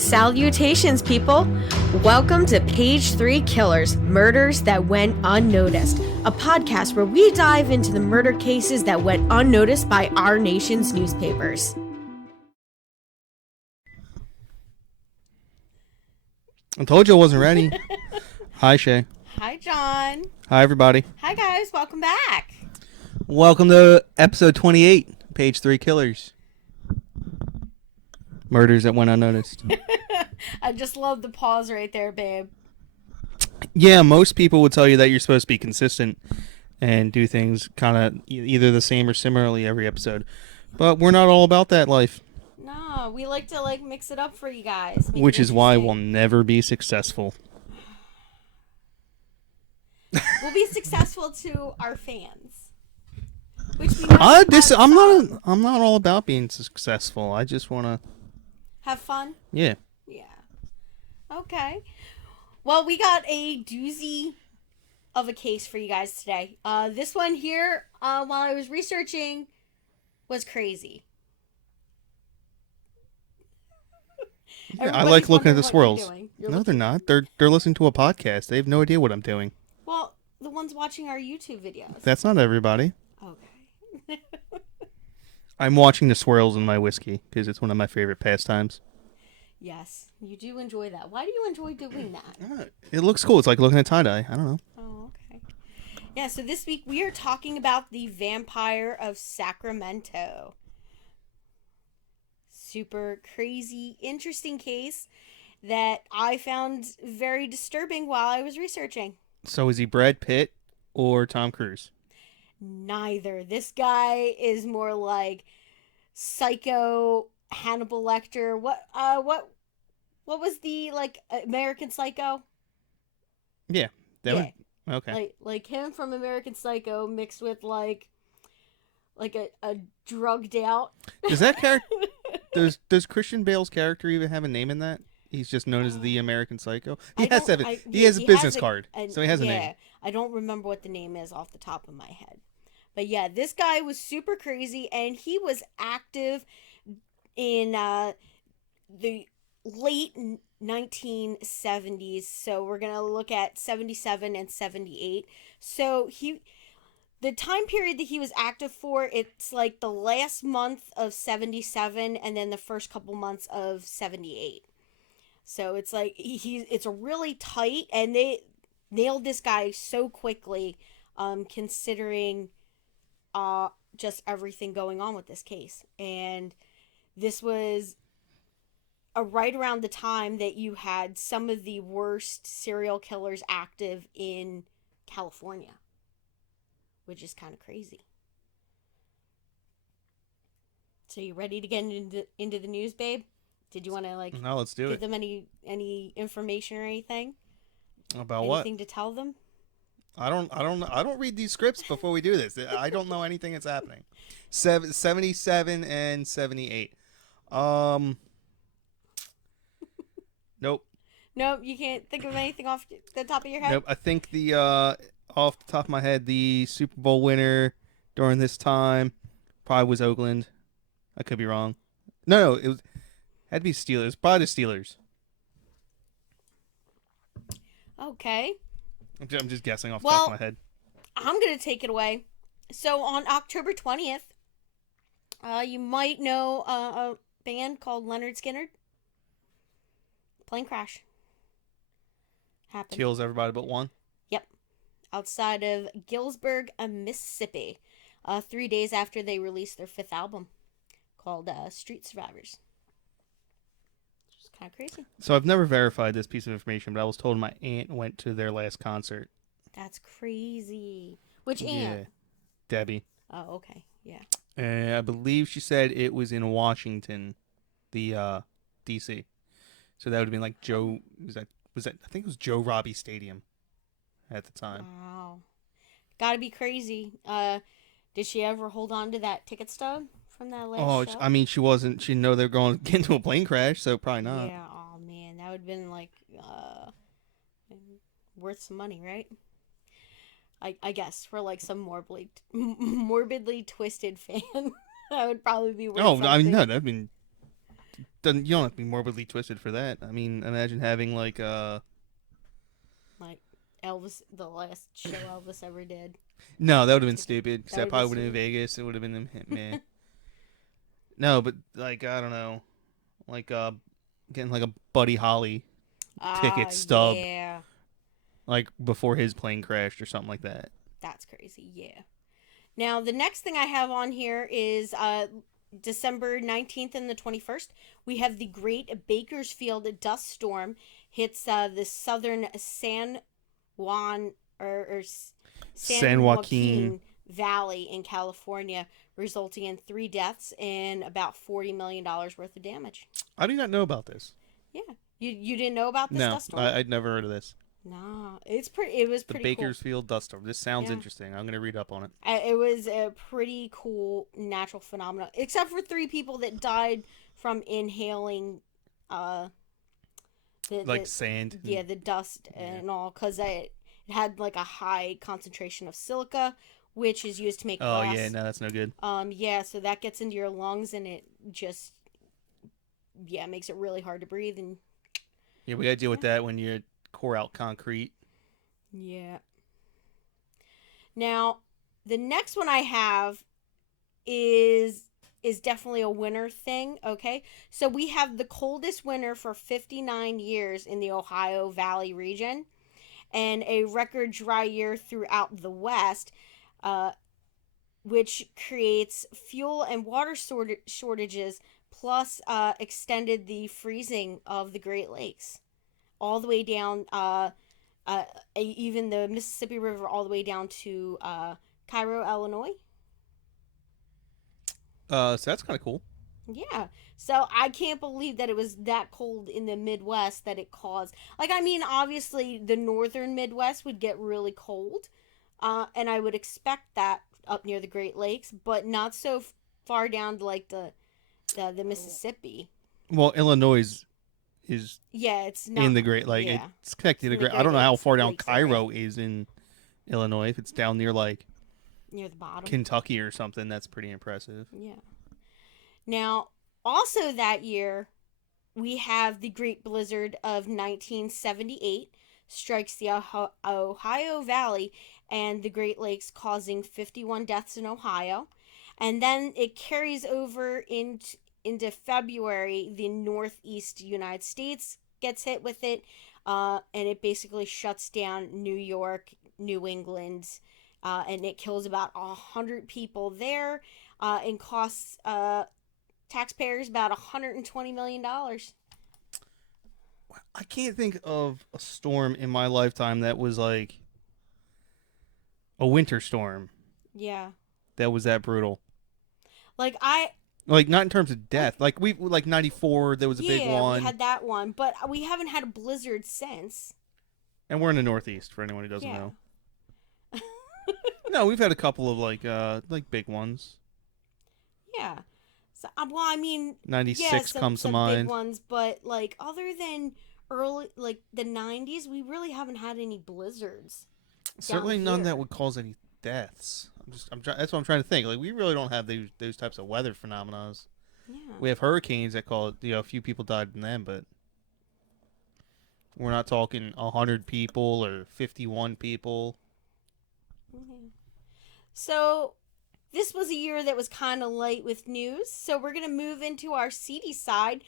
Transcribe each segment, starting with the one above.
Salutations, people! Welcome to Page 3 Killers, Murders That Went Unnoticed, a podcast where we dive into the murder cases that went unnoticed by our nation's newspapers. I told you I wasn't ready. Hi, Shay. Hi, John. Hi, everybody. Hi, guys. Welcome back. Welcome to episode 28, Page 3 Killers. Murders that went unnoticed. I just love the pause right there, babe. Yeah, most people would tell you that you're supposed to be consistent and do things kind of either the same or similarly every episode. But we're not all about that life. No, we like to mix it up for you guys. Which is why we'll never be successful. We'll be successful to our fans. Which we I'm not all about being successful. I just want to have fun. Yeah. Yeah. Okay. Well, we got a doozy of a case for you guys today. This one here, while I was researching, was crazy. Yeah, I like looking at the swirls. No, they're not. They're listening to a podcast. They have no idea what I'm doing. Well, the ones watching our YouTube videos. That's not everybody. Okay. I'm watching the swirls in my whiskey because it's one of my favorite pastimes. Yes, you do enjoy that. Why do you enjoy doing that? It looks cool. It's like looking at tie-dye. I don't know. Oh, okay. Yeah, so this week we are talking about the Vampire of Sacramento. Super crazy, interesting case that I found very disturbing while I was researching. So is he Brad Pitt or Tom Cruise? Neither. This guy is more like Psycho, Hannibal Lecter. What was the American Psycho? Yeah. Okay. Like him from American Psycho mixed with like a drugged out. Does that character does Christian Bale's character even have a name in that? He's just known as the American Psycho. He has a business card, so he has a name. I don't remember what the name is off the top of my head. But yeah, this guy was super crazy, and he was active in the late 1970s. So we're going to look at 77 and 78. So the time period that he was active for, it's like the last month of 77 and then the first couple months of 78. So it's like it's really tight, and they nailed this guy so quickly, considering just everything going on with this case. And this was right around the time that you had some of the worst serial killers active in California, which is kind of crazy. So you ready to get into the news, babe? Did you want to No, let's do give it. them any information or anything? About what? Anything to tell them? I don't read these scripts before we do this. I don't know anything that's happening. 77 and 78. Nope. Nope, you can't think of anything off the top of your head? Nope. I think off the top of my head, the Super Bowl winner during this time probably was Oakland. I could be wrong. No, it had to be Steelers. Probably the Steelers. Okay. I'm just guessing off the top of my head. I'm going to take it away. So on October 20th, you might know a band called Leonard Skynyrd. Plane crash happened. Kills everybody but one. Yep. Outside of Galesburg, Mississippi. 3 days after they released their 5th album called Street Survivors. Kind of crazy. So I've never verified this piece of information, but I was told my aunt went to their last concert. That's crazy. Which aunt? Yeah, Debbie. Oh, okay. Yeah. And I believe she said it was in Washington, the D.C. So that would have been like Joe. Was that? I think it was Joe Robbie Stadium at the time. Wow. Gotta be crazy. Did she ever hold on to that ticket stub from that last show? I mean, she wasn't. She didn't know they were going to get into a plane crash, so probably not. Yeah. Oh man, that would have been worth some money, right? I guess for some morbidly twisted fan, that would probably be worth something. I mean, no, that'd been You don't have to be morbidly twisted for that. I mean, imagine having like Elvis, the last show Elvis ever did. No, that would have been stupid. Because That that would've probably been would have been stupid. Vegas. It would have been meh. No, but like I don't know, like getting like a Buddy Holly ticket stub, Yeah. like before his plane crashed or something like that. That's crazy. Yeah. Now, the next thing I have on here is December 19th and the 21st. We have the Great Bakersfield Dust Storm hits the southern San Juan or San San Joaquin. Joaquin Valley in California, resulting in 3 deaths and about $40 million worth of damage. I do not know about this. Yeah. You didn't know about this No, dust storm? I'd never heard of this. Nah, it was The pretty cool. Bakersfield Dust Storm. This sounds Yeah. interesting. I'm gonna read up on it. It was a pretty cool natural phenomenon, except for 3 people that died from inhaling Like sand. yeah, the dust and all, because it had like a high concentration of silica, which is used to make Oh glass. yeah, no, that's no good. Yeah, so that gets into your lungs and it just makes it really hard to breathe. And Yeah, we gotta deal with that when you core out concrete. yeah. Now, the next one I have is definitely a winter thing, okay? So we have the coldest winter for 59 years in the Ohio Valley region and a record dry year throughout the West, which creates fuel and water shortages, plus extended the freezing of the Great Lakes all the way down, even the Mississippi River, all the way down to Cairo, Illinois. So that's kind of cool. Yeah. So I can't believe that it was that cold in the Midwest that it caused. Like, I mean, obviously the northern Midwest would get really cold, and I would expect that up near the Great Lakes, but not so far down to like the Mississippi. Well, Illinois is Yeah, it's not in the Great, like yeah. it's connected to It's the in the Great. I don't know Great how Lakes- far down Lakes Cairo is in Illinois. If it's down near like near the bottom. Kentucky or something, that's pretty impressive. Yeah. Now, also that year, we have the Great Blizzard of 1978 strikes the Ohio Valley and the Great Lakes, causing 51 deaths in Ohio. And then it carries over into February. The Northeast United States gets hit with it, and it basically shuts down New York, New England, and it kills about 100 people there, and costs taxpayers about $120 million. I can't think of a storm in my lifetime that was like a winter storm Yeah. that was that brutal. Like Not in terms of death. Like we like 94, there was a big one. we had that one, but we haven't had a blizzard since. And we're in the Northeast for anyone who doesn't Yeah. know. No, we've had a couple of like big ones. Yeah. So, well, I mean, 96 comes to some mind. big ones, but like other than early, like the 90s, we really haven't had any blizzards. Certainly down none here. that would cause any deaths. That's what I'm trying to think. Like we really don't have those types of weather phenomena. Yeah. We have hurricanes that cause a few people died in them, but we're not talking 100 people or 51 people. Mm-hmm. So this was a year that was kind of light with news. So we're gonna move into our seedy side,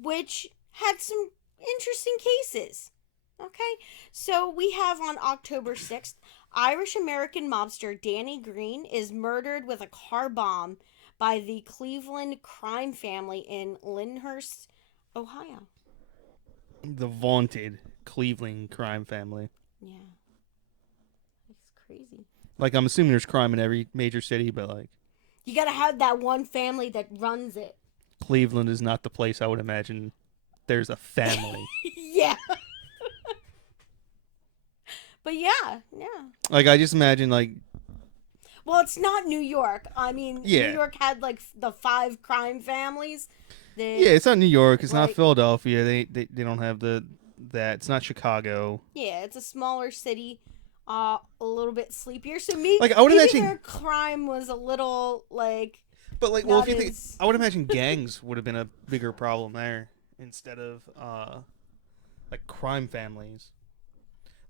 which had some interesting cases. Okay, so we have on October 6th, Irish-American mobster Danny Green is murdered with a car bomb by the Cleveland crime family in Lyndhurst, Ohio. The vaunted Cleveland crime family. Yeah. It's crazy. Like I'm assuming there's crime in every major city, but like You gotta have that one family that runs it. Cleveland is not the place I would imagine there's a family. Yeah. But yeah. Like I just imagine like Well, it's not New York. I mean, Yeah. New York had like the 5 crime families. yeah, it's not New York, it's not Like- Philadelphia. They don't have that. It's not Chicago. Yeah, it's a smaller city, a little bit sleepier. So maybe Like, I would maybe imagine- their crime was a little like But like, well, Not if you think, as... I would imagine gangs would have been a bigger problem there instead of like crime families.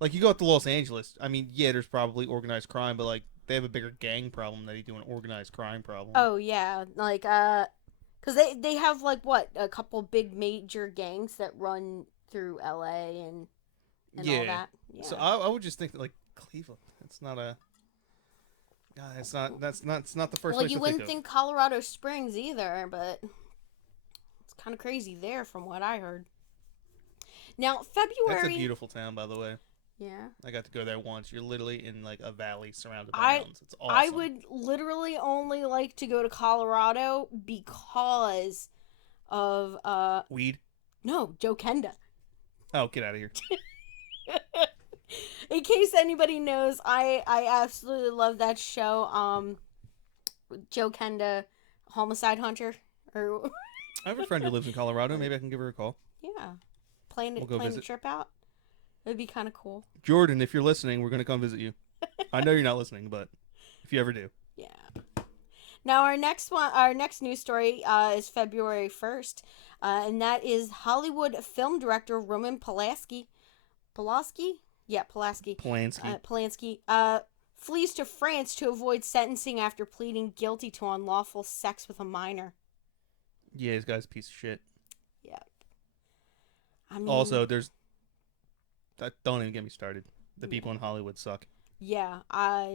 Like you go up to Los Angeles, I mean, yeah, there's probably organized crime, but like they have a bigger gang problem than they do an organized crime problem. Oh, yeah. Like, because they have, like, what, a couple big major gangs that run through LA and all Yeah. that. Yeah. So I would just think that like Cleveland, it's not a. God, it's not the first Well, place you to wouldn't think think Colorado Springs either, but it's kind of crazy there from what I heard. Now, of. February... That's a beautiful town, by the way. Yeah. I got to go there once. You're literally in like a valley surrounded by I mountains. It's awesome. I would literally only like to go to Colorado because of Weed. no, Joe Kenda. Oh, get out of here. In case anybody knows, I absolutely love that show. Joe Kenda, Homicide Hunter, or I have a friend who lives in Colorado. Maybe I can give her a call. yeah, planning We'll go a visit. trip out. It'd be kind of cool. Jordan, if you're listening, we're gonna come visit you. I know you're not listening, but if you ever do. Yeah. Now our next news story is February 1st, and that is Hollywood film director Roman Polanski. Polanski? Yeah, Polanski. Polanski flees to France to avoid sentencing after pleading guilty to unlawful sex with a minor. Yeah, this guy's a piece of shit. Yep. I mean, Also, don't even get me started. The people in Hollywood suck. yeah,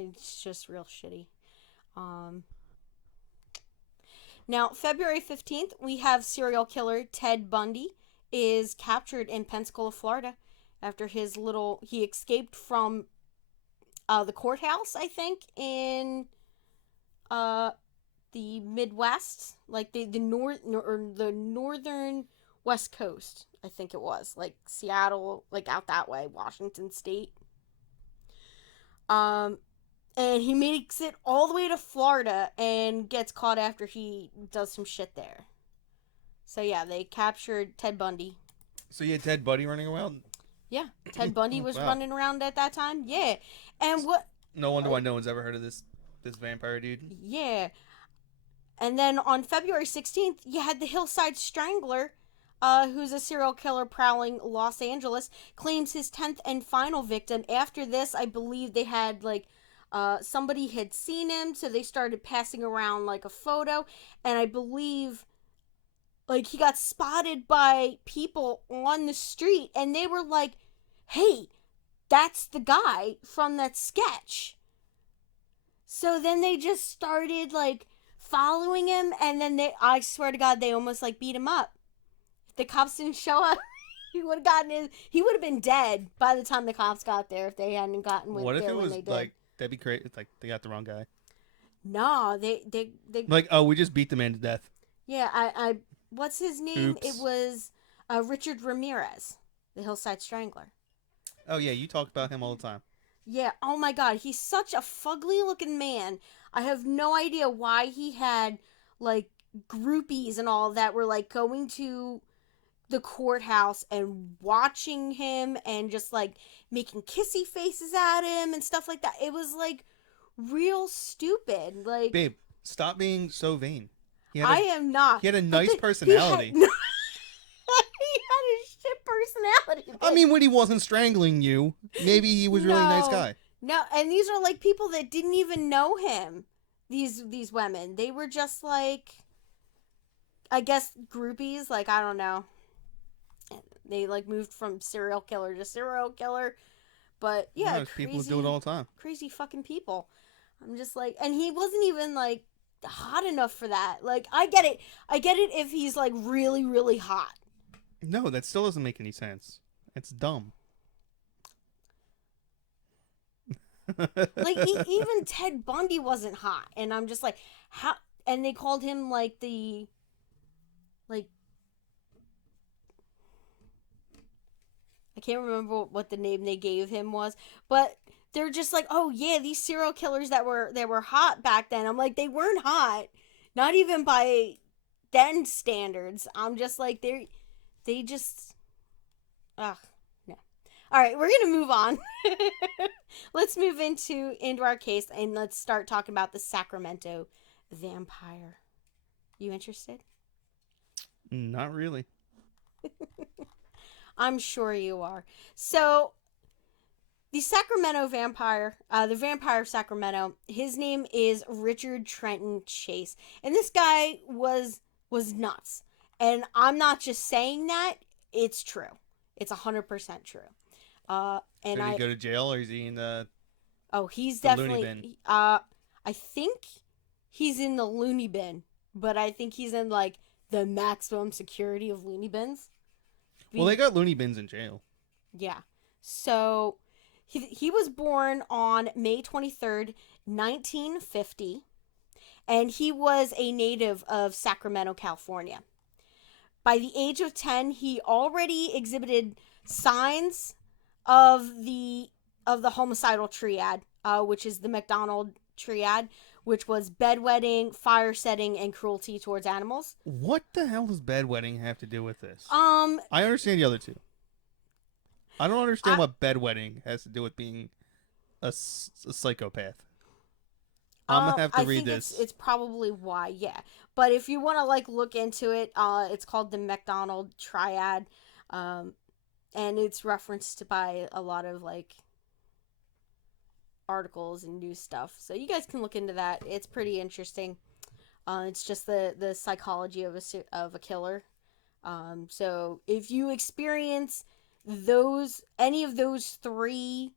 it's just real shitty. Now, February 15th, we have serial killer Ted Bundy is captured in Pensacola, Florida after he escaped from the courthouse, I think, in the Midwest, like the northern West Coast, I think it was, like Seattle, like out that way, Washington State. And he makes it all the way to Florida and gets caught after he does some shit there. So yeah, they captured Ted Bundy. So you had Ted Bundy running around? Yeah, Ted Bundy was Wow. running around at that time. Yeah, and what? No wonder why no one's ever heard of this vampire dude. Yeah, and then on February 16th, you had the Hillside Strangler, who's a serial killer prowling Los Angeles, claims his 10th and final victim. After this, I believe they had like. Somebody had seen him, so they started passing around like a photo, and I believe like he got spotted by people on the street, and they were like, hey, that's the guy from that sketch. So then they just started like following him, and then I swear to God, they almost like beat him up. If the cops didn't show up, he would have been dead by the time the cops got there if they hadn't gotten with What if there it when was they did. like that'd be great? It's like they got the wrong guy. No, they Like, oh, we just beat the man to death. yeah, I what's his name? Oops. It was Richard Ramirez, the Hillside Strangler. Oh yeah, you talk about him all the time. Yeah, oh my God, he's such a fugly looking man. I have no idea why he had like groupies and all that were like going to the courthouse and watching him and just like making kissy faces at him and stuff like that. It was like real stupid. Like, Babe, stop being so vain. I am not. He had a nice But personality. He had a shit personality. I mean, when he wasn't strangling you, maybe he was really a nice guy. No, and these are like people that didn't even know him. These women, they were just like, I guess groupies. Like, I don't know. They like moved from serial killer to serial killer, but yeah, crazy, people do it all the time. Crazy fucking people. I'm just like, and he wasn't even like hot enough for that. Like, I get it if he's like really, really hot. No, that still doesn't make any sense. It's dumb. Like even Ted Bundy wasn't hot, and I'm just like, how? And they called him like the, like, I can't remember what the name they gave him was, but they're just like, oh yeah, these serial killers that were hot back then. I'm like, they weren't hot, not even by then standards. I'm just like, they just, ugh, no. All right, we're gonna move on. Let's move into our case and let's start talking about the Sacramento Vampire. You interested? Not really. I'm sure you are. So, the Sacramento Vampire, the Vampire of Sacramento, his name is Richard Trenton Chase. And this guy was nuts. And I'm not just saying that, it's true. It's 100% true. And Did he go to jail, or is he in the he's the loony definitely bin? I think he's in the loony bin, but I think he's in like the maximum security of loony bins. Well, they got loony bins in jail. Yeah. So he was born on May 23rd, 1950, and he was a native of Sacramento, California. By the age of 10, he already exhibited signs of the homicidal triad, which is the Mcdonald Triad, which was bedwetting, fire setting, and cruelty towards animals. What the hell does bedwetting have to do with this? I I understand the other two. I don't understand what bedwetting has to do with being a psychopath. I'm gonna have to read this. It's probably why, yeah. But if you want to like look into it, it's called the Mcdonald Triad, and it's referenced by a lot of like articles and news stuff. So you guys can look into that. It's pretty interesting. It's just the psychology of a killer. So if you experience any of those three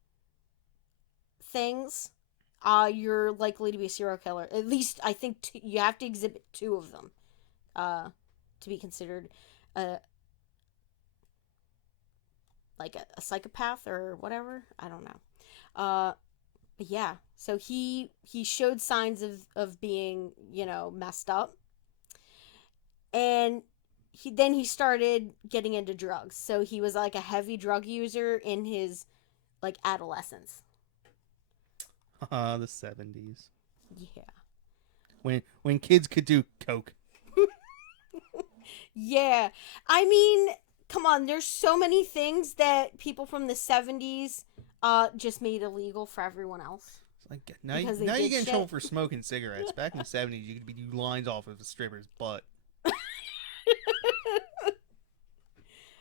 things, you're likely to be a serial killer. At least I think you have to exhibit two of them to be considered like a psychopath or whatever. I don't know. But yeah, so he showed signs of being, messed up. And he started getting into drugs. So he was like a heavy drug user in his like adolescence. The 70s. Yeah. When kids could do coke. Yeah. I mean, come on, there's so many things that people from the 70s just made illegal for everyone else. Like, now you get in trouble for smoking cigarettes. Back in the 70s, you could be doing lines off of a stripper's butt.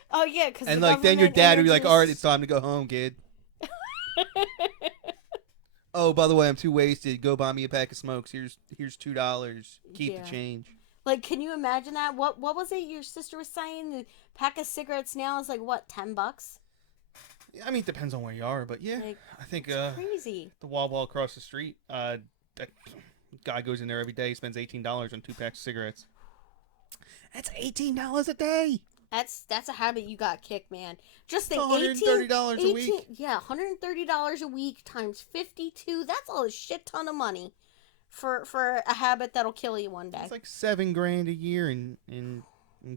Oh yeah, because and like then your dad would be like, "All right, it's time to go home, kid." Oh, by the way, I'm too wasted. Go buy me a pack of smokes. Here's $2. Keep the change. Like, can you imagine that? What was it your sister was saying? The pack of cigarettes now is like what, $10? I mean, it depends on where you are, but yeah, like, I think crazy. The Wawa across the street, that guy goes in there every day, spends $18 on 2 packs of cigarettes. That's $18 a day. That's a habit you got kicked, man. Just think, $130 a week. Yeah, $130 a week times 52. That's all a shit ton of money for a habit that'll kill you one day. It's like $7,000 a year in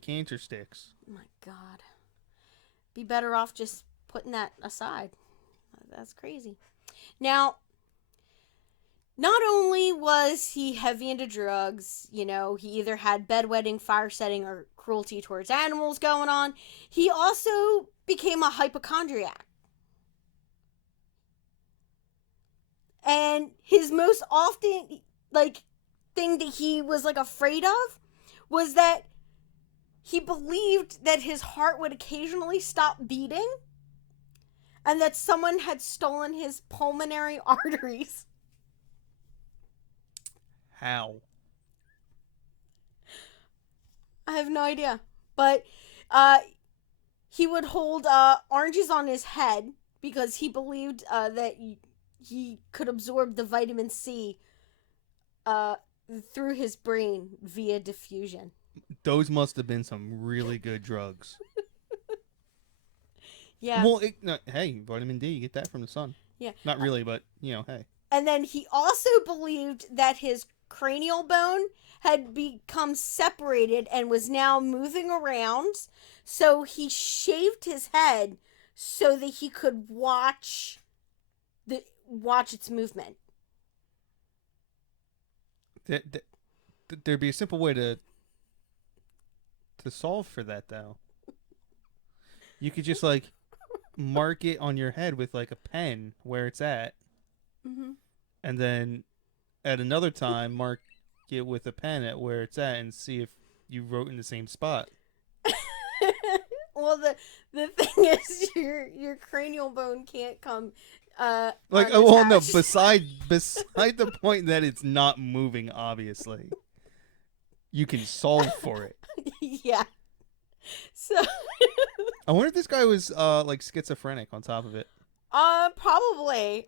cancer sticks. Oh my God, be better off just putting that aside. That's crazy. Now, not only was he heavy into drugs, he either had bedwetting, fire setting, or cruelty towards animals going on, he also became a hypochondriac. And his most often, thing that he was, afraid of was that he believed that his heart would occasionally stop beating and that someone had stolen his pulmonary arteries. How? I have no idea. But he would hold oranges on his head because he believed that he could absorb the vitamin C through his brain via diffusion. Those must have been some really good drugs. Yeah. Well, hey, vitamin D, you get that from the sun. Yeah. Not really, but, hey. And then he also believed that his cranial bone had become separated and was now moving around. So he shaved his head so that he could watch its movement. There'd be a simple way to solve for that, though. You could just mark it on your head with a pen where it's at, mm-hmm. and then at another time mark it with a pen at where it's at and see if you wrote in the same spot. Well, the thing is, your cranial bone can't come. Like, oh, well, no. unattached. Beside the point that it's not moving, obviously, you can solve for it. Yeah. So. I wonder if this guy was like schizophrenic on top of it. Probably.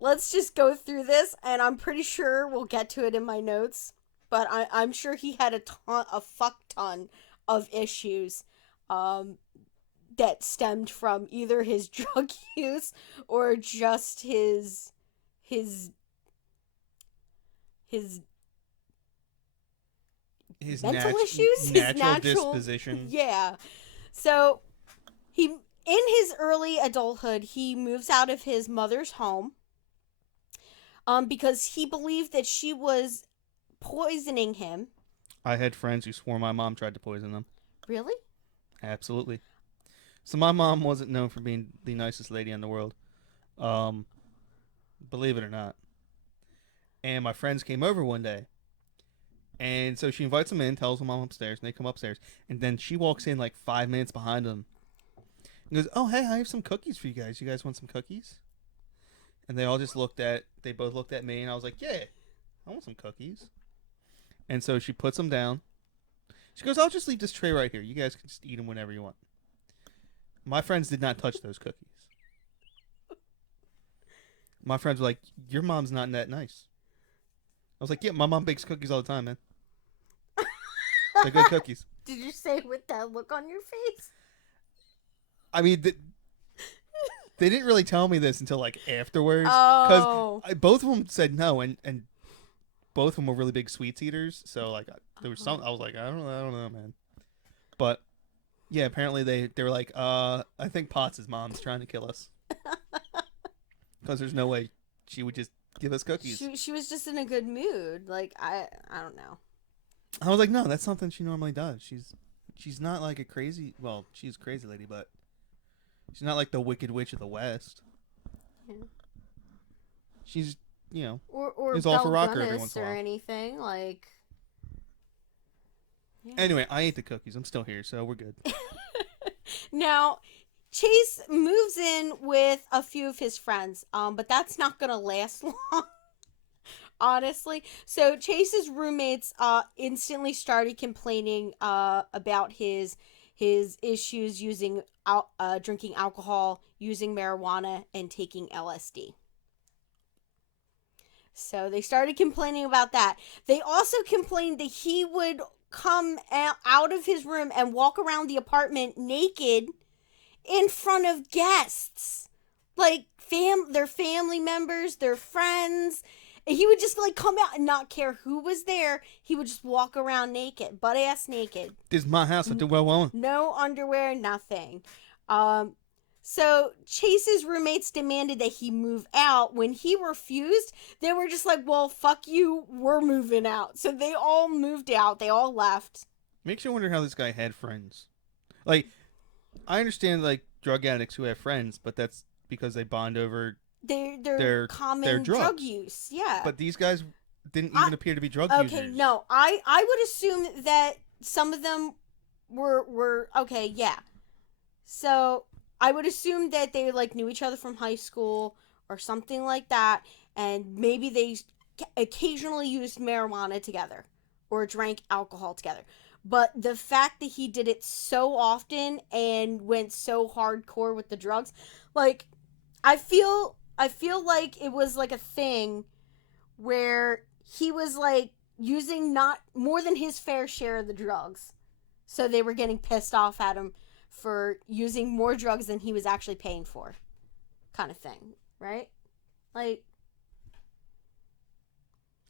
Let's just go through this, and I'm pretty sure we'll get to it in my notes. But I'm sure he had a fuck ton of issues, that stemmed from either his drug use or just his mental issues, his natural disposition. Yeah. So he, in his early adulthood, he moves out of his mother's home, because he believed that she was poisoning him. I had friends who swore my mom tried to poison them. Really? Absolutely. So my mom wasn't known for being the nicest lady in the world. Believe it or not. And my friends came over one day. And so she invites them in, tells them I'm upstairs, and they come upstairs. And then she walks in like 5 minutes behind them. And goes, oh, hey, I have some cookies for you guys. You guys want some cookies? And they both looked at me, and I was like, yeah, I want some cookies. And so she puts them down. She goes, I'll just leave this tray right here. You guys can just eat them whenever you want. My friends did not touch those cookies. My friends were like, your mom's not that nice. I was like, yeah, my mom bakes cookies all the time, man. They're good cookies. Did you say with that look on your face? I mean, they didn't really tell me this until like afterwards. Oh. Because both of them said no, and both of them were really big sweets eaters. So like there was some. I was like, I don't know, man. But yeah, apparently they were like, I think Potts' mom's trying to kill us. Because there's no way she would just give us cookies. She was just in a good mood. Like I don't know. I was like, no, that's something she normally does. She's not like a crazy. Well, she's a crazy lady, but she's not like the Wicked Witch of the West. Yeah. She's, you know, or is all for rocker every once in a or while. anything like. Yeah. Anyway, I ate the cookies. I'm still here, so we're good. Now, Chase moves in with a few of his friends, but that's not gonna last long, honestly. So Chase's roommates instantly started complaining about his issues using drinking alcohol, using marijuana, and taking LSD. So they started complaining about that. They also complained that he would come out of his room and walk around the apartment naked in front of guests, like their family members, their friends. And he would just like come out and not care who was there. He would just walk around naked, butt ass naked. This is my house. I do well on. No underwear, nothing. So Chase's roommates demanded that he move out. When he refused, they were just like, well, fuck you, we're moving out. So they all moved out. They all left. Makes you wonder how this guy had friends. Like, I understand, like, drug addicts who have friends, but that's because they bond over their common their drug use. Yeah. But these guys didn't even appear to be drug users. Okay, no. I would assume that some of them were okay, yeah. So I would assume that they like knew each other from high school or something like that, and maybe they occasionally used marijuana together or drank alcohol together. But the fact that he did it so often and went so hardcore with the drugs, like I feel like it was like a thing where he was like using not more than his fair share of the drugs. So they were getting pissed off at him for using more drugs than he was actually paying for, kind of thing, right? Like,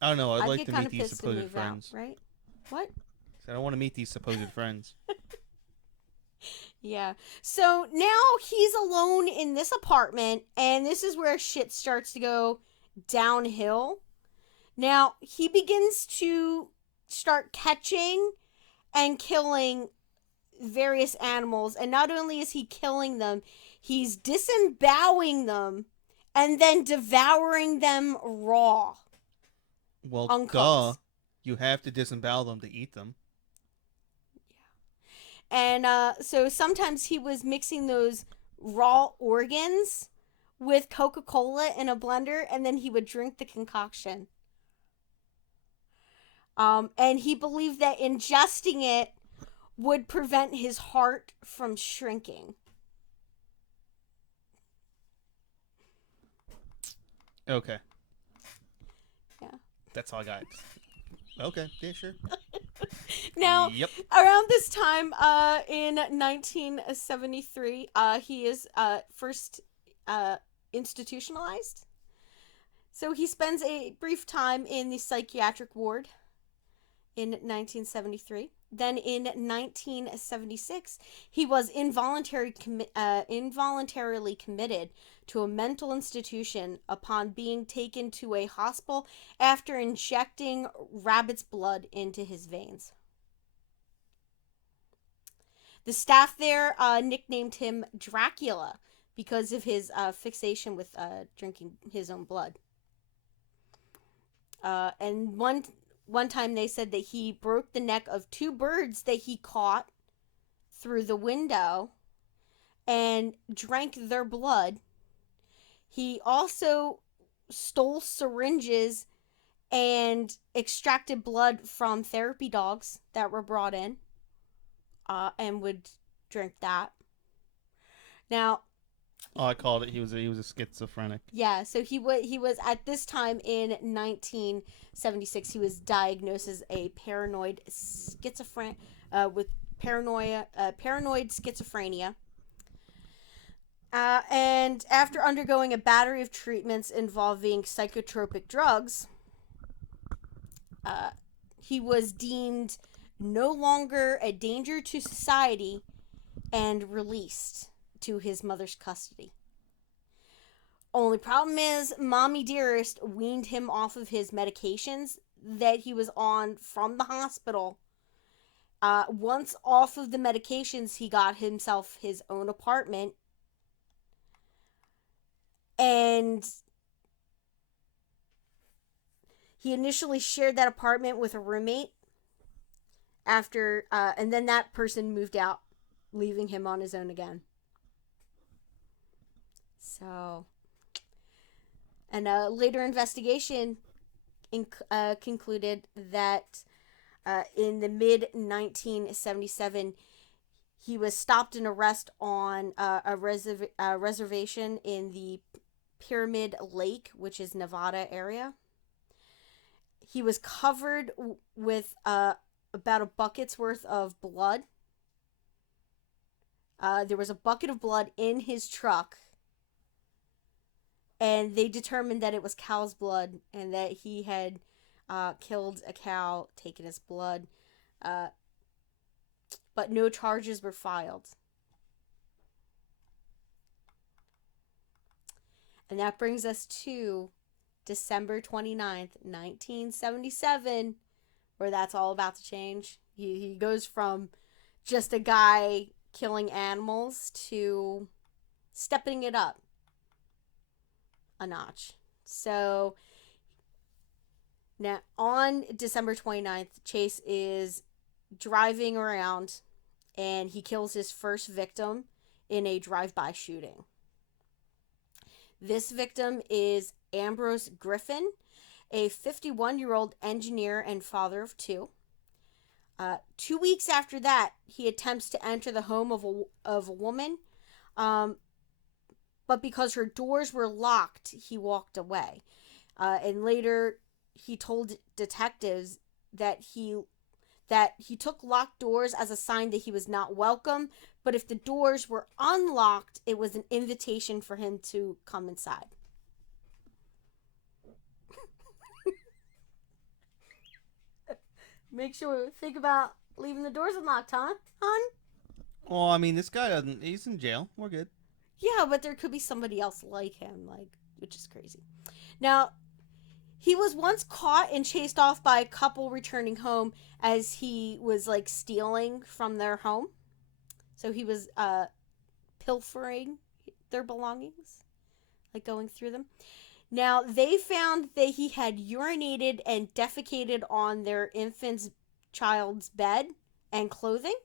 I don't know. I'd like get to kinda meet these pissed to supposed move friends. out, right? What? I don't want to meet these supposed friends. Yeah. So now he's alone in this apartment, and this is where shit starts to go downhill. Now, he begins to start catching and killing various animals, and not only is he killing them, he's disemboweling them and then devouring them raw. Well, duh. uncooked. You have to disembowel them to eat them. And so sometimes he was mixing those raw organs with Coca-Cola in a blender, and then he would drink the concoction. And he believed that ingesting it would prevent his heart from shrinking. Okay. Yeah. That's all I got. Okay. Yeah, sure. Now, Yep. around this time, in 1973, he is first institutionalized. So he spends a brief time in the psychiatric ward in 1973. Then in 1976, he was involuntarily committed to a mental institution upon being taken to a hospital after injecting rabbit's blood into his veins. The staff there nicknamed him Dracula because of his fixation with drinking his own blood. And one time they said that he broke the neck of 2 birds that he caught through the window and drank their blood. He also stole syringes and extracted blood from therapy dogs that were brought in, and would drink that. Now, Oh, I called it. He was a schizophrenic. yeah, so he was at this time in 1976. He was diagnosed as a paranoid schizophrenic with paranoid schizophrenia. And after undergoing a battery of treatments involving psychotropic drugs, he was deemed no longer a danger to society and released to his mother's custody. Only problem is, Mommy Dearest weaned him off of his medications that he was on from the hospital. Once off of the medications, he got himself his own apartment. And he initially shared that apartment with a roommate and then that person moved out, leaving him on his own again. So, and a later investigation concluded that in the mid 1977, he was stopped and arrested on a reservation in the Pyramid Lake, which is Nevada area. He was covered with about a bucket's worth of blood. There was a bucket of blood in his truck, and they determined that it was cow's blood and that he had killed a cow, taken its blood, but no charges were filed. And that brings us to December 29th, 1977, where that's all about to change. He goes from just a guy killing animals to stepping it up a notch. So now on December 29th, Chase is driving around and he kills his first victim in a drive-by shooting. This victim is Ambrose Griffin, a 51-year-old engineer and father of 2. 2 weeks after that, he attempts to enter the home of a woman, but because her doors were locked, he walked away. And later, he told detectives that he took locked doors as a sign that he was not welcome, but if the doors were unlocked, it was an invitation for him to come inside. Make sure, think about leaving the doors unlocked, huh, hon? Well, I mean, this guy doesn't. He's in jail. We're good. Yeah, but there could be somebody else like him, which is crazy. Now, he was once caught and chased off by a couple returning home as he was stealing from their home. So he was pilfering their belongings, going through them. Now, they found that he had urinated and defecated on their infant's child's bed and clothing.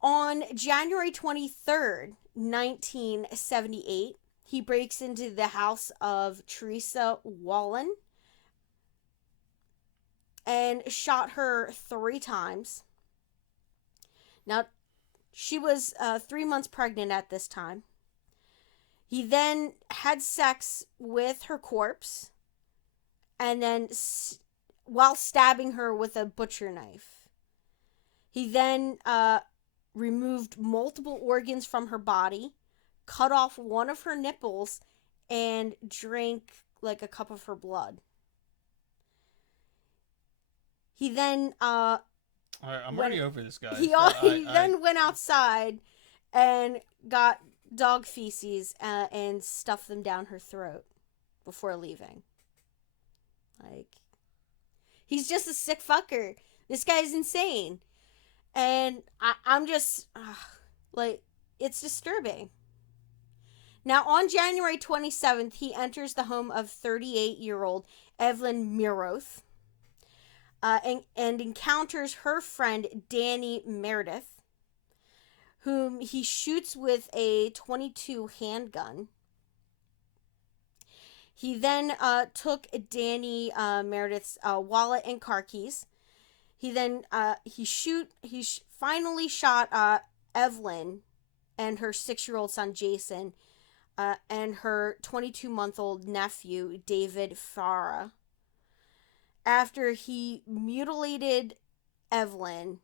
On January 23rd, 1978, he breaks into the house of Teresa Wallen and shot her 3 times. Now, she was 3 months pregnant at this time. He then had sex with her corpse, and then while stabbing her with a butcher knife. He then removed multiple organs from her body, cut off one of her nipples, and drank like a cup of her blood. He then All right, I'm already over this guy. He then went outside and got dog feces and stuffed them down her throat before leaving. Like, he's just a sick fucker. This guy's insane. And I'm just, like, it's disturbing. Now, on January 27th, he enters the home of 38-year-old Evelyn Miroth and encounters her friend Danny Meredith, whom he shoots with a .22 handgun. He then took Danny Meredith's wallet and car keys. He then finally shot Evelyn and her 6-year-old son Jason and her 22-month-old nephew David Farah. After he mutilated Evelyn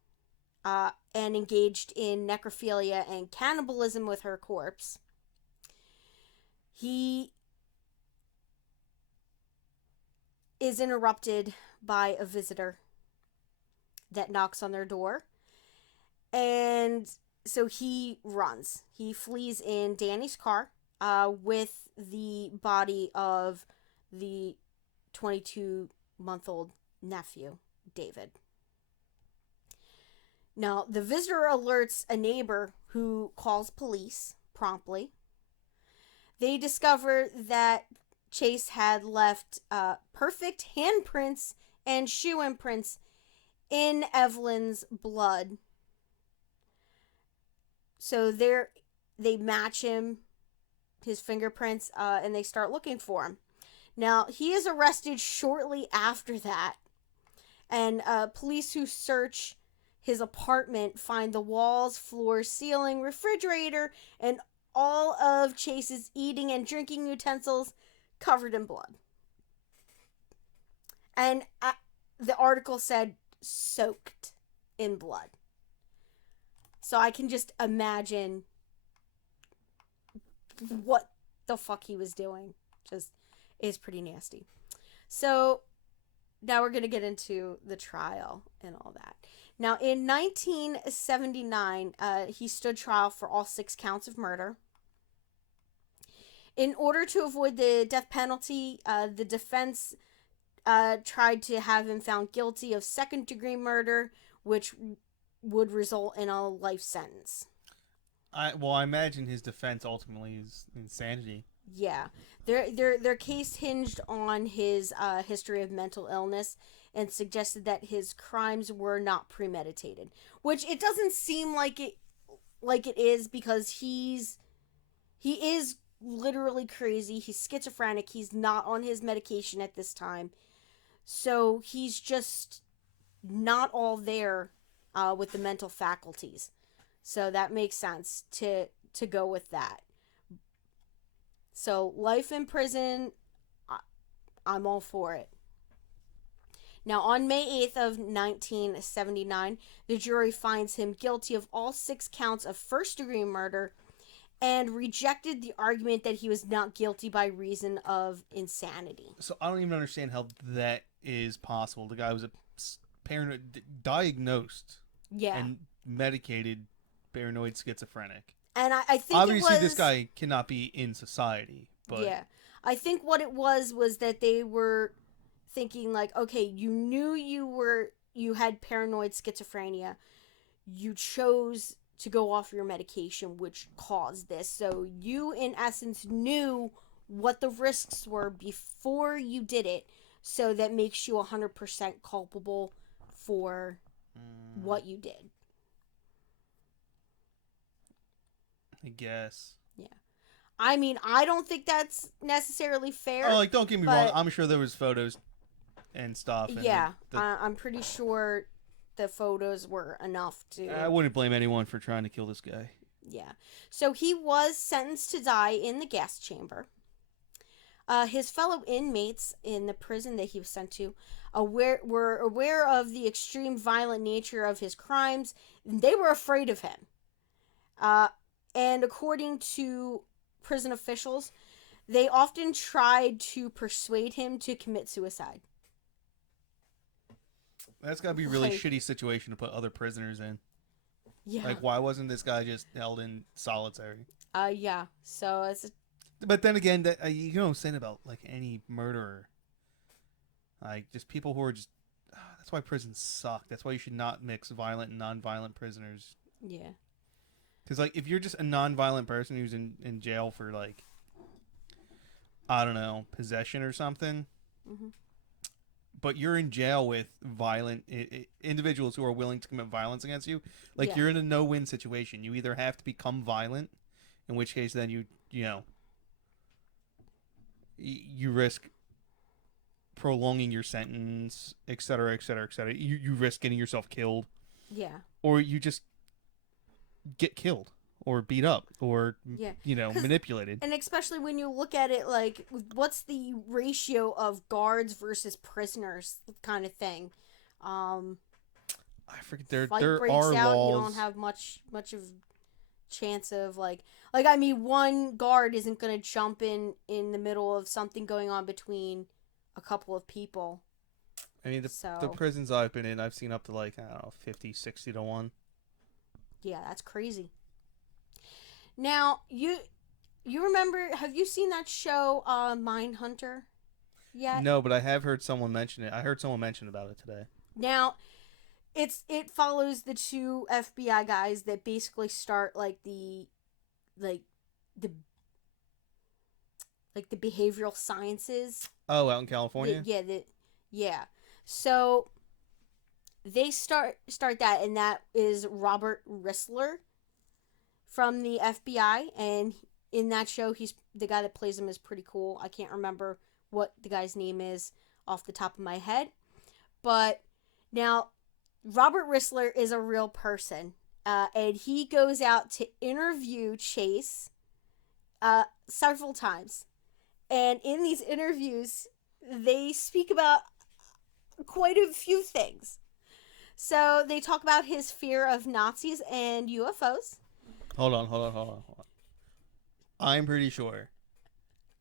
and engaged in necrophilia and cannibalism with her corpse, he is interrupted by a visitor that knocks on their door. And so he runs. He flees in Danny's car with the body of the 22-month-old nephew, David. Now, the visitor alerts a neighbor who calls police promptly. They discover that Chase had left perfect handprints and shoe imprints in Evelyn's blood. So they match his fingerprints, and they start looking for him. Now, he is arrested shortly after that, and police who search his apartment find the walls, floors, ceiling, refrigerator, and all of Chase's eating and drinking utensils covered in blood. And the article said soaked in blood. So I can just imagine what the fuck he was doing. Just is pretty nasty. So now we're going to get into the trial and all that. Now, in 1979, he stood trial for all 6 counts of murder. In order to avoid the death penalty, the defense tried to have him found guilty of second-degree murder, which would result in a life sentence. I imagine his defense ultimately is insanity. Yeah. Their case hinged on his history of mental illness and suggested that his crimes were not premeditated, which it doesn't seem like it is, because he is literally crazy. He's schizophrenic. He's not on his medication at this time. So he's just not all there with the mental faculties. So that makes sense to go with that. So life in prison, I'm all for it. Now, on May 8th of 1979, the jury finds him guilty of all 6 counts of first-degree murder and rejected the argument that he was not guilty by reason of insanity. So I don't even understand how that is possible. The guy was a paranoid, diagnosed and medicated paranoid schizophrenic. And I think obviously this guy cannot be in society. But yeah, I think what it was that they were thinking like, okay, you knew you had paranoid schizophrenia, you chose to go off your medication, which caused this. So you, in essence, knew what the risks were before you did it, so that makes you 100% culpable for what you did. I guess. Yeah. I mean, I don't think that's necessarily fair. Oh, like, don't get me wrong. I'm sure there was photos and stuff. And yeah, I'm pretty sure the photos were enough to... I wouldn't blame anyone for trying to kill this guy. Yeah. So he was sentenced to die in the gas chamber. His fellow inmates in the prison that he was sent to were aware of the extreme violent nature of his crimes. They were afraid of him. And according to prison officials, they often tried to persuade him to commit suicide. That's got to be a really shitty situation to put other prisoners in. Yeah. Like, why wasn't this guy just held in solitary? Yeah. So it's... But then again, you know what I'm saying about, like, any murderer. Like, just people who are just... that's why prisons suck. That's why you should not mix violent and non-violent prisoners. Yeah. Because, like, if you're just a non-violent person who's in jail for, like, I don't know, possession or something, but you're in jail with violent individuals who are willing to commit violence against you, like, you're in a no-win situation. You either have to become violent, in which case then you know, you risk prolonging your sentence, etc., etc., etc. You risk getting yourself killed. Yeah. Or you just get killed or beat up or, you know, manipulated. And especially when you look at it, like, what's the ratio of guards versus prisoners kind of thing. I forget. There fight are breaks laws. Out, you don't have much of chance of, like I mean, one guard isn't going to jump in the middle of something going on between a couple of people. I mean, the prisons I've been in, I've seen up to, like, I don't know, 50, 60 to 1. Yeah, that's crazy. Now, you remember, have you seen that show, Mindhunter, yet? No, but I have heard someone mention it. I heard someone mention about it today. Now, it follows the two FBI guys that basically start, the behavioral sciences. Oh, out in California? Yeah. So they start that, and that is Robert Rissler from the FBI, and in that show, he's the guy that plays him is pretty cool. I can't remember what the guy's name is off the top of my head, but now Robert Rissler is a real person, and he goes out to interview Chase several times, and in these interviews, they speak about quite a few things. So they talk about his fear of Nazis and UFOs. Hold on. I'm pretty sure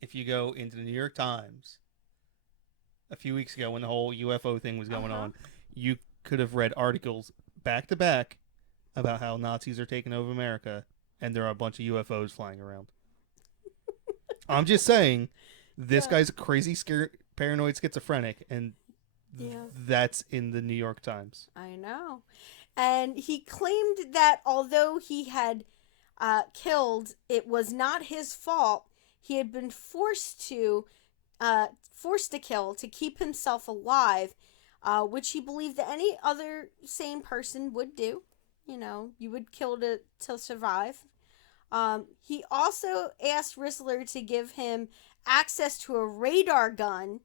if you go into the New York Times a few weeks ago when the whole UFO thing was going on, you could have read articles back to back about how Nazis are taking over America and there are a bunch of UFOs flying around. I'm just saying, this guy's a crazy, paranoid schizophrenic, and that's in the New York Times. I know. And he claimed that although he had killed, it was not his fault. He had been forced to kill to keep himself alive, which he believed that any other sane person would do. You know, you would kill to survive. He also asked Rissler to give him access to a radar gun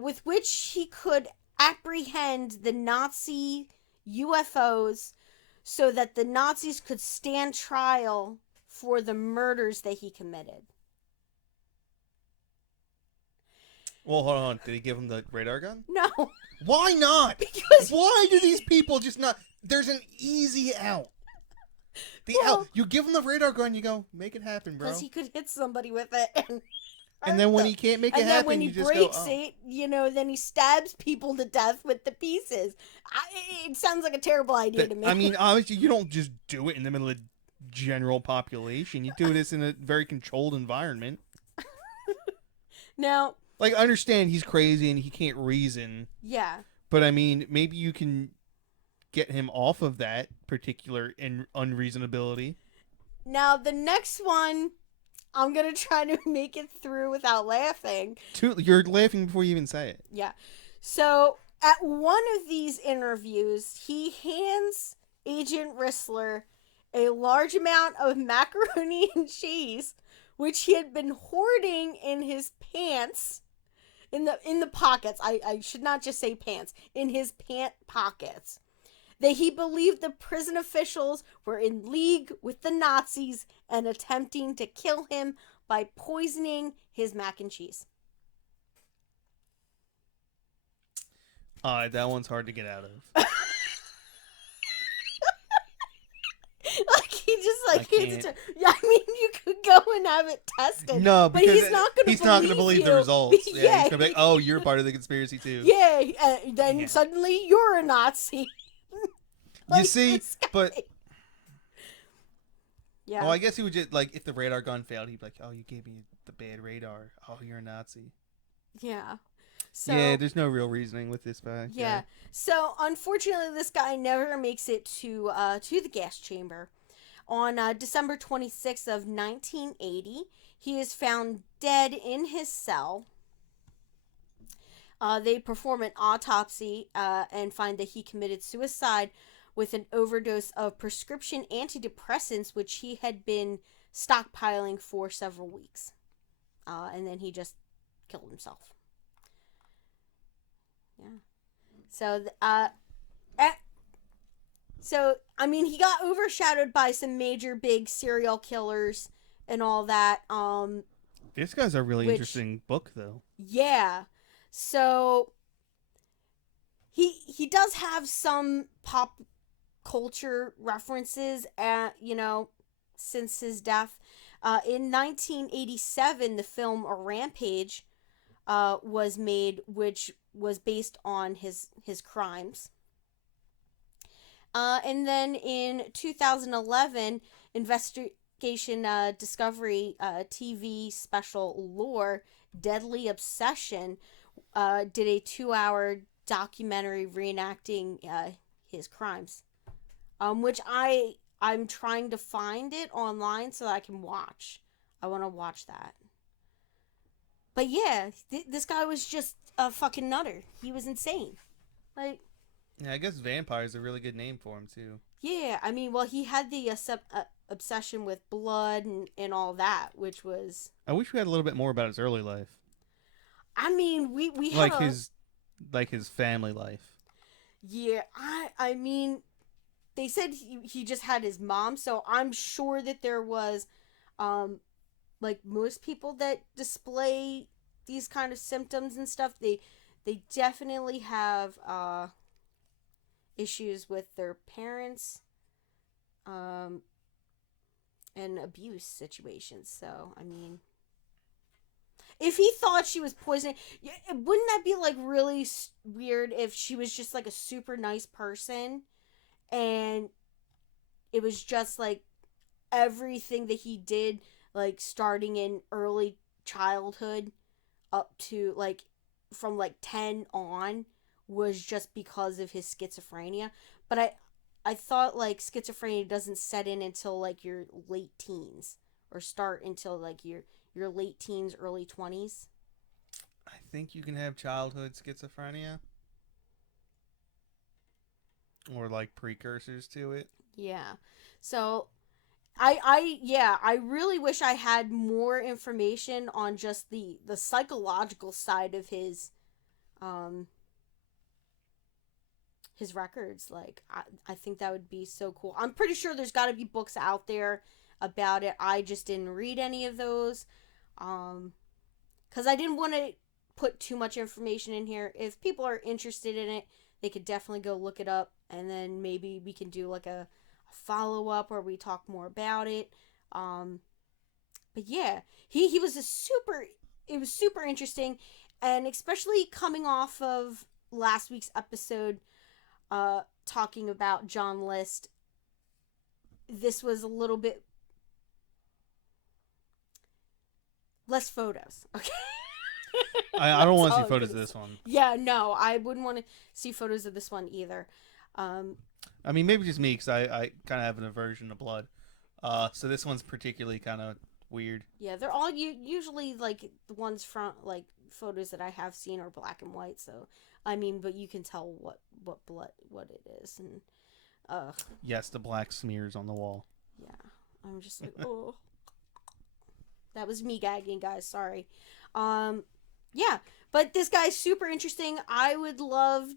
with which he could apprehend the Nazi UFOs so that the Nazis could stand trial for the murders that he committed. Well, hold on. Did he give him the radar gun? No. Why not? Because... Why do these people just not... There's an easy out. You give him the radar gun, you go, make it happen, bro. Because he could hit somebody with it. And then when he can't make it happen, you just go, and then when he breaks it, then he stabs people to death with the pieces. It sounds like a terrible idea to me. I mean, obviously, you don't just do it in the middle of the general population. You do this in a very controlled environment. Now... Like, I understand he's crazy and he can't reason. Yeah. But, I mean, maybe you can get him off of that particular unreasonability. Now, the next one I'm gonna try to make it through without laughing. You're laughing before you even say it. Yeah. So at one of these interviews, he hands Agent Rissler a large amount of macaroni and cheese, which he had been hoarding in his pants, in the pockets. I should not just say pants, in his pant pockets. That he believed the prison officials were in league with the Nazis and attempting to kill him by poisoning his mac and cheese. That one's hard to get out of. Like he just like I hands it can't. to. Yeah, I mean you could go and have it tested. No, but because he's not going to. He's not going to believe the you. results. Yeah, he's going to be like, "Oh, you're part of the conspiracy too." Yeah, then Yeah. suddenly you're a Nazi. You see, but yeah. I guess he would just like if the radar gun failed, he'd be like, "Oh, you gave me the bad radar. Oh, you're a Nazi." Yeah. So, yeah, there's no real reasoning with this guy. Yeah. So unfortunately, this guy never makes it to the gas chamber. On December 26th of 1980, he is found dead in his cell. They perform an autopsy and find that he committed suicide with an overdose of prescription antidepressants, which he had been stockpiling for several weeks. And then he just killed himself. Yeah. So, I mean, he got overshadowed by some major big serial killers and all that. This guy's a really interesting book, though. Yeah. So, he does have some pop culture references, since his death. In 1987, the film A Rampage was made, which was based on his crimes. And then in 2011, Investigation Discovery TV special Lore, Deadly Obsession, did a 2-hour documentary reenacting his crimes, which I'm trying to find it online so that I can watch. I want to watch that. But yeah, this guy was just a fucking nutter. He was insane. Like, yeah, I guess Vampire is a really good name for him too. Yeah, I mean, well, he had the obsession with blood and all that, which was. I wish we had a little bit more about his early life. I mean, we like had his family life. Yeah, I mean, they said he just had his mom, so I'm sure that there was, like most people that display these kind of symptoms and stuff, they definitely have issues with their parents, and abuse situations. So, I mean, if he thought she was poisoning, wouldn't that be like really weird if she was just like a super nice person and it was just like everything that he did, like starting in early childhood up to like from like 10 on, was just because of his schizophrenia. But I thought like schizophrenia doesn't set in until like your late teens, or start until like your late teens, early 20s. I think you can have childhood schizophrenia, or like precursors to it. Yeah. So I really wish I had more information on just the psychological side of his records. Like, I think that would be so cool. I'm pretty sure there's got to be books out there about it. I just didn't read any of those, because I didn't want to put too much information in here. If people are interested in it, they could definitely go look it up, and then maybe we can do like a follow-up where we talk more about it. But yeah, he was it was super interesting, and especially coming off of last week's episode, talking about John List, this was a little bit less photos. Okay. I don't want to see photos of this one. Yeah, no, I wouldn't want to see photos of this one either. I mean, maybe just me, because I kind of have an aversion to blood. So this one's particularly kind of weird. Yeah, they're all usually like the ones from like photos that I have seen are black and white. So I mean, but you can tell what it is, and Yes, the black smears on the wall. yeah, I'm just like, oh, that was me gagging, guys. Sorry. Yeah, but this guy's super interesting. I would love,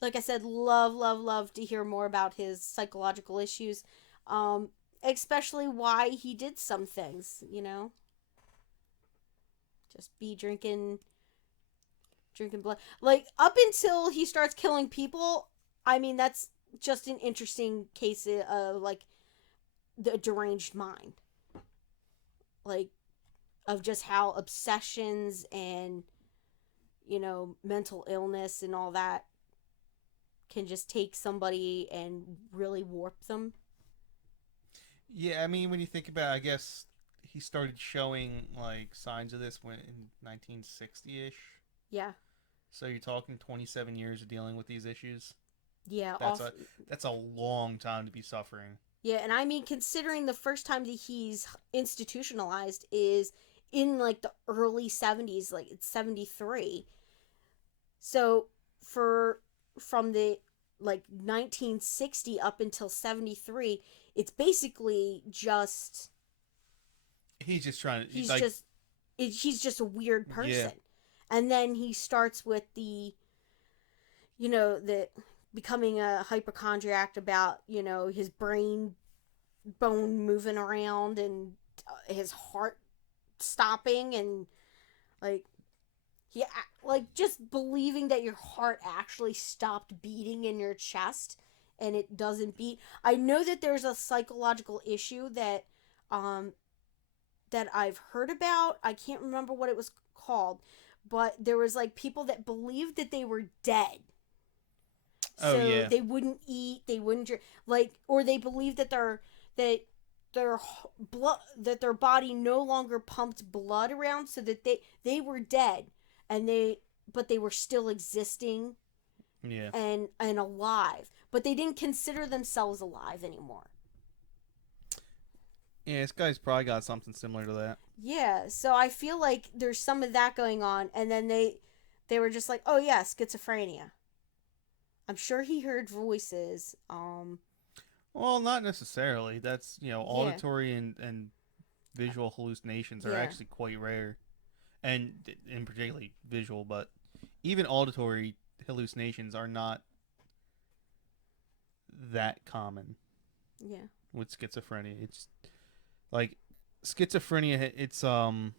like I said, love to hear more about his psychological issues, especially why he did some things. Just be drinking blood. Like, up until he starts killing people, I mean, that's just an interesting case of, like, the deranged mind. Like, of just how obsessions and, mental illness and all that can just take somebody and really warp them. Yeah, I mean, when you think about it, I guess he started showing, like, signs of this when in 1960-ish. Yeah. So you're talking 27 years of dealing with these issues. Yeah. That's a long time to be suffering. Yeah, and I mean, considering the first time that he's institutionalized is in like the early 70s, like it's 73. So from the like 1960 up until 73, it's basically just He's just trying to. He's just a weird person. Yeah. And then he starts with the becoming a hypochondriac about, his brain bone moving around and his heart stopping, and like just believing that your heart actually stopped beating in your chest and it doesn't beat. I know that there's a psychological issue that I've heard about. I can't remember what it was called, but there was like people that believed that they were dead. So yeah. they wouldn't eat, they wouldn't drink, or they believed that their blood, that their body no longer pumped blood around, so that they were dead, but they were still existing. Yeah. And alive, but they didn't consider themselves alive anymore. Yeah, this guy's probably got something similar to that. Yeah, so I feel like there's some of that going on, and then they were just like, oh yeah, schizophrenia. I'm sure he heard voices. Well, not necessarily. That's, auditory and visual hallucinations are actually quite rare. And in particularly visual, but even auditory hallucinations are not that common. Yeah. With schizophrenia. It's like schizophrenia, it's man,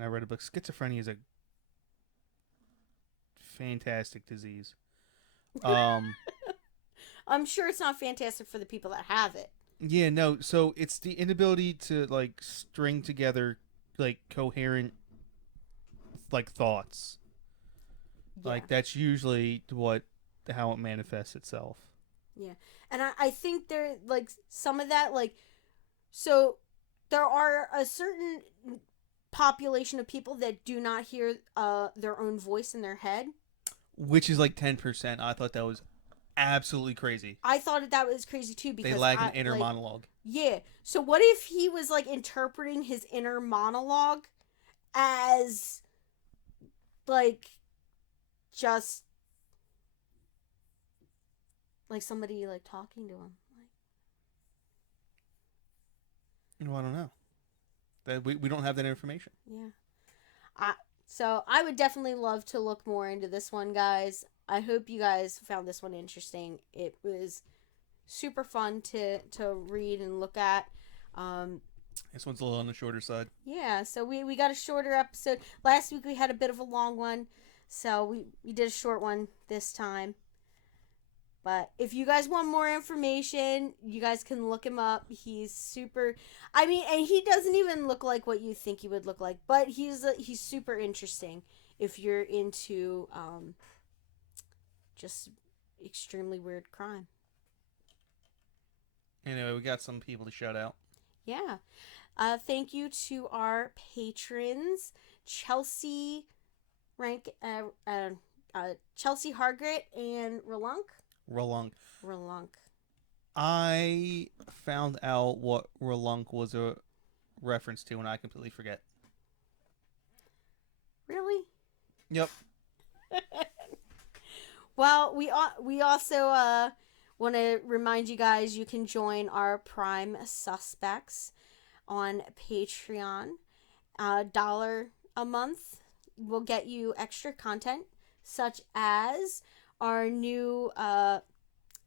I read a book. Schizophrenia is a fantastic disease. I'm sure it's not fantastic for the people that have it. Yeah, no. So it's the inability to like string together like coherent like thoughts. Yeah. Like that's usually how it manifests itself. Yeah, and I think there like some of that like, so there are a certain population of people that do not hear their own voice in their head, which is like 10%. I thought that was absolutely crazy. I thought that was crazy too, because they lack an inner monologue. Yeah. So what if he was like interpreting his inner monologue as like just like somebody like talking to him? Well, I don't know. That we don't have that information. Yeah. So I would definitely love to look more into this one, guys. I hope you guys found this one interesting. It was super fun to read and look at. This one's a little on the shorter side. Yeah, so we got a shorter episode. Last week we had a bit of a long one, so we did a short one this time. But if you guys want more information, you guys can look him up. He's super... I mean, and he doesn't even look like what you think he would look like. But he's super interesting if you're into just extremely weird crime. Anyway, we got some people to shout out. Yeah. Thank you to our patrons, Chelsea Chelsea Hargrett and Ralulk. I found out what Ralulk was a reference to, and I completely forget. Really? Yep. Well, we also want to remind you guys you can join our Prime Suspects on Patreon. $1 a month will get you extra content, such as our new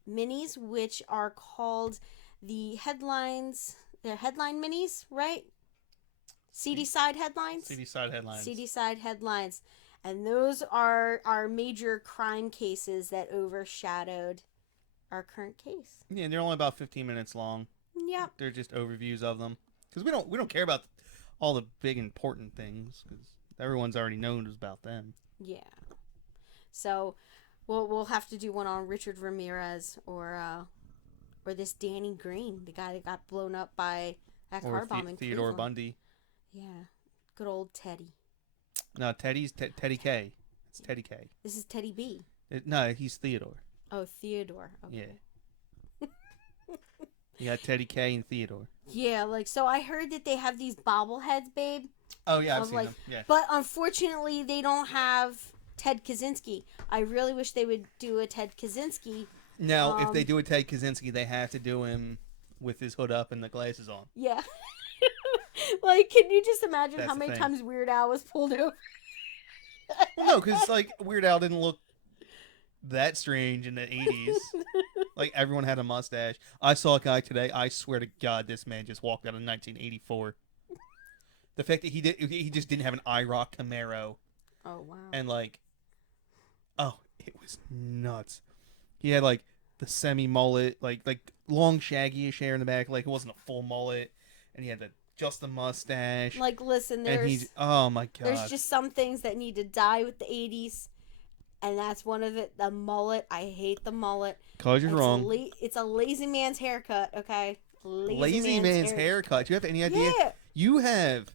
minis, which are called the headlines. They're headline minis, right? CD side headlines. CD side headlines. CD side headlines. And those are our major crime cases that overshadowed our current case. Yeah, and they're only about 15 minutes long. Yep. They're just overviews of them. Because we don't care about all the big important things, because everyone's already known about them. Yeah. So we'll have to do one on Richard Ramirez or this Danny Green, the guy that got blown up by that car bomb in Theodore Cleveland. Bundy. Yeah. Good old Teddy. No, Teddy's Teddy K. It's Teddy K. This is Teddy B. No, he's Theodore. Oh, Theodore. Okay. Yeah. You got Teddy K and Theodore. Yeah, so I heard that they have these bobbleheads, babe. Oh, yeah, I've seen them. Yeah. But unfortunately, they don't have Ted Kaczynski. I really wish they would do a Ted Kaczynski. Now, if they do a Ted Kaczynski, they have to do him with his hood up and the glasses on. Yeah. Can you just imagine how many times Weird Al was pulled over? Well, no, because, Weird Al didn't look that strange in the 80s. Everyone had a mustache. I saw a guy today, I swear to God, this man just walked out of 1984. The fact that he just didn't have an IROC Camaro. Oh, wow. And, it was nuts. He had, the semi-mullet, long shaggy-ish hair in the back, it wasn't a full mullet. And he had just the mustache. Listen, oh my God. There's just some things that need to die with the 80s. And that's one of it. The mullet. I hate the mullet. Cause you're wrong. It's a lazy man's haircut, okay? Lazy man's haircut. Do you have any idea? Yeah. You have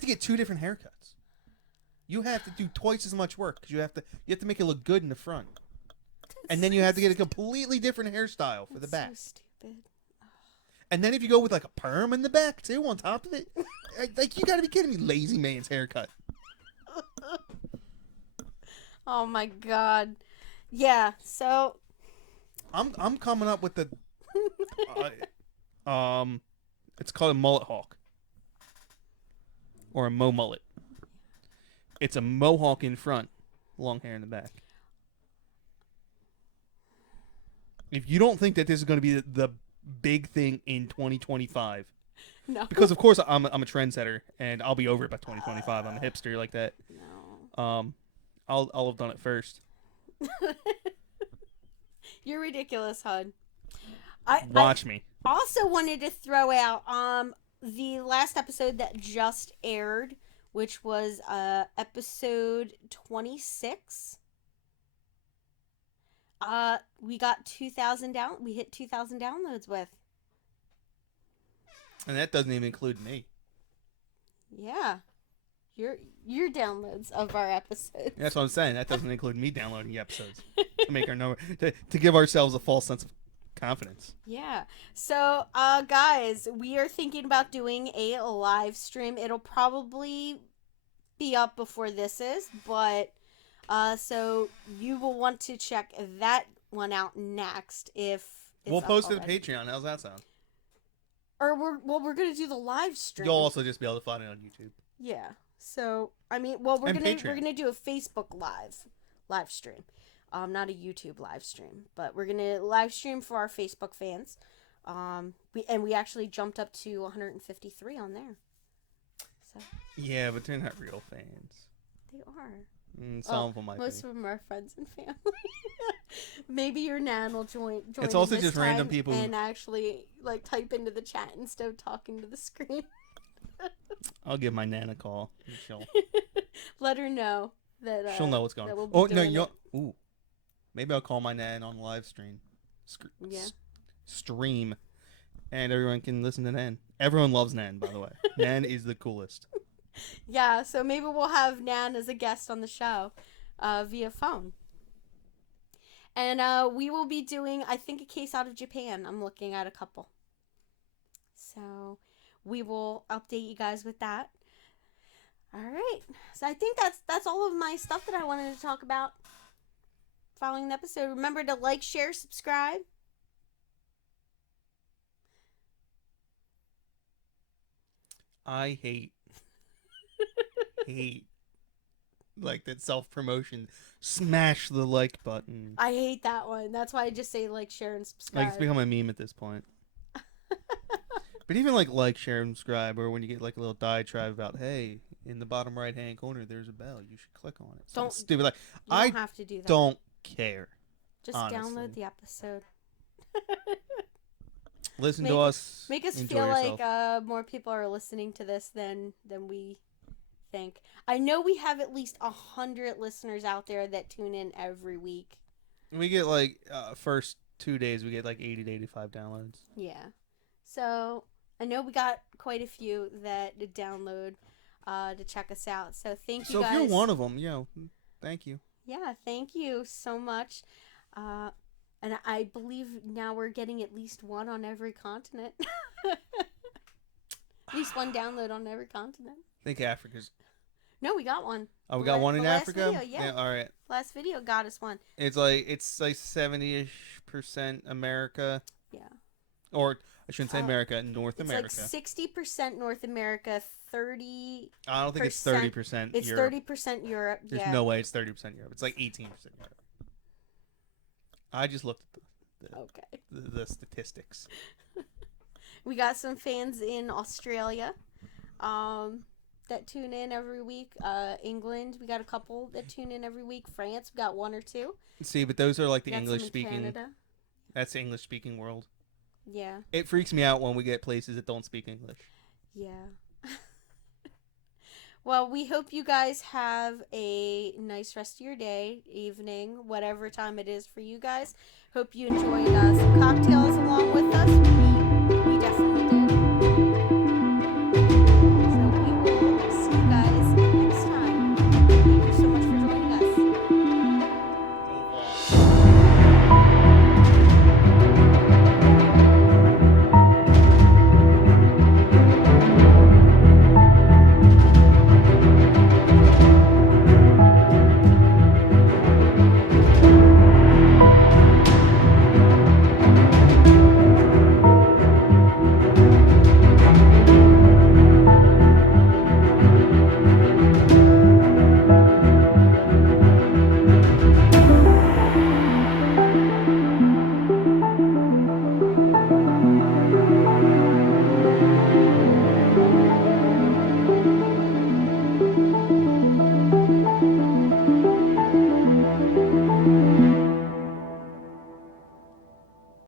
to get 2 different haircuts. You have to do twice as much work because you have to make it look good in the front. And then you have to get a completely different hairstyle for the back. So stupid. And then if you go with a perm in the back too on top of it, you gotta be kidding me, lazy man's haircut. Oh my God. Yeah, so I'm coming up with the it's called a mullet hawk. Or a mo mullet. It's a mohawk in front, long hair in the back. If you don't think that this is going to be the big thing in 2025, no. Because of course I'm a trendsetter and I'll be over it by 2025. I'm a hipster like that. No. I'll have done it first. You're ridiculous, hon. Watch me. Also wanted to throw out the last episode that just aired, which was episode 26. We got 2,000 we hit 2,000 downloads with. And that doesn't even include me. Yeah. Your downloads of our episodes. That's what I'm saying. That doesn't include me downloading the episodes to make our number to give ourselves a false sense of confidence. Yeah. So, guys, we are thinking about doing a live stream. It'll probably be up before this is, but so you will want to check that one out next if we'll post it to Patreon. How's that sound? Or we're gonna do the live stream. You'll also just be able to find it on YouTube. Yeah. So we're gonna do a Facebook live stream, not a YouTube live stream, but we're gonna live stream for our Facebook fans. We actually jumped up to 153 on there. So. Yeah, but they're not real fans. They are. Some of them might most be. of them are friends and family. Maybe your nan will join. It's also just random people and actually type into the chat instead of talking to the screen. I'll give my nan a call. She'll let her know that she'll know what's going on. We'll no, ooh, maybe I'll call my nan on live stream. Stream, and everyone can listen to Nan. Everyone loves Nan, by the way. Nan is the coolest. Yeah, so maybe we'll have Nan as a guest on the show, via phone. And we will be doing, I think, a case out of Japan. I'm looking at a couple. So we will update you guys with that. All right. So I think that's all of my stuff that I wanted to talk about following the episode. Remember to like, share, subscribe. I hate like that self-promotion. Smash the like button. I hate that one. That's why I just say like, share, and subscribe. Like, it's become a meme at this point. But even like, share, and subscribe, or when you get like a little diatribe about, hey, in the bottom right-hand corner, there's a bell. You should click on it. Something stupid. Like, you don't have to do that. Don't care. Just honestly. download the episode. Listen to us. Make us enjoy feel yourself. like more people are listening to this than we think. I know we have at least 100 listeners out there that tune in every week. We get like first 2 days, we get like 80 to 85 downloads. Yeah. So I know we got quite a few that download to check us out. So thank you guys. So if you're one of them, thank you. Yeah, thank you so much. And I believe now we're getting at least one on every continent. At least one download on every continent. I think Africa's. No, we got one. Oh, we got one in Africa? Video, yeah. All right. Last video got us one. It's like 70-ish% America. Yeah. Or I shouldn't say America, North America. It's like 60% North America, 30. I don't think it's 30% It's Europe. 30% Europe. There's no way it's 30% Europe. It's like 18% Europe. I just looked at the statistics. We got some fans in Australia that tune in every week. England, we got a couple that tune in every week. France, we got one or two. See, but those are like the Got English some in speaking. Canada. That's the English speaking world. Yeah. It freaks me out when we get places that don't speak English. Yeah. Well, we hope you guys have a nice rest of your day, evening, whatever time it is for you guys. Hope you enjoyed some cocktails along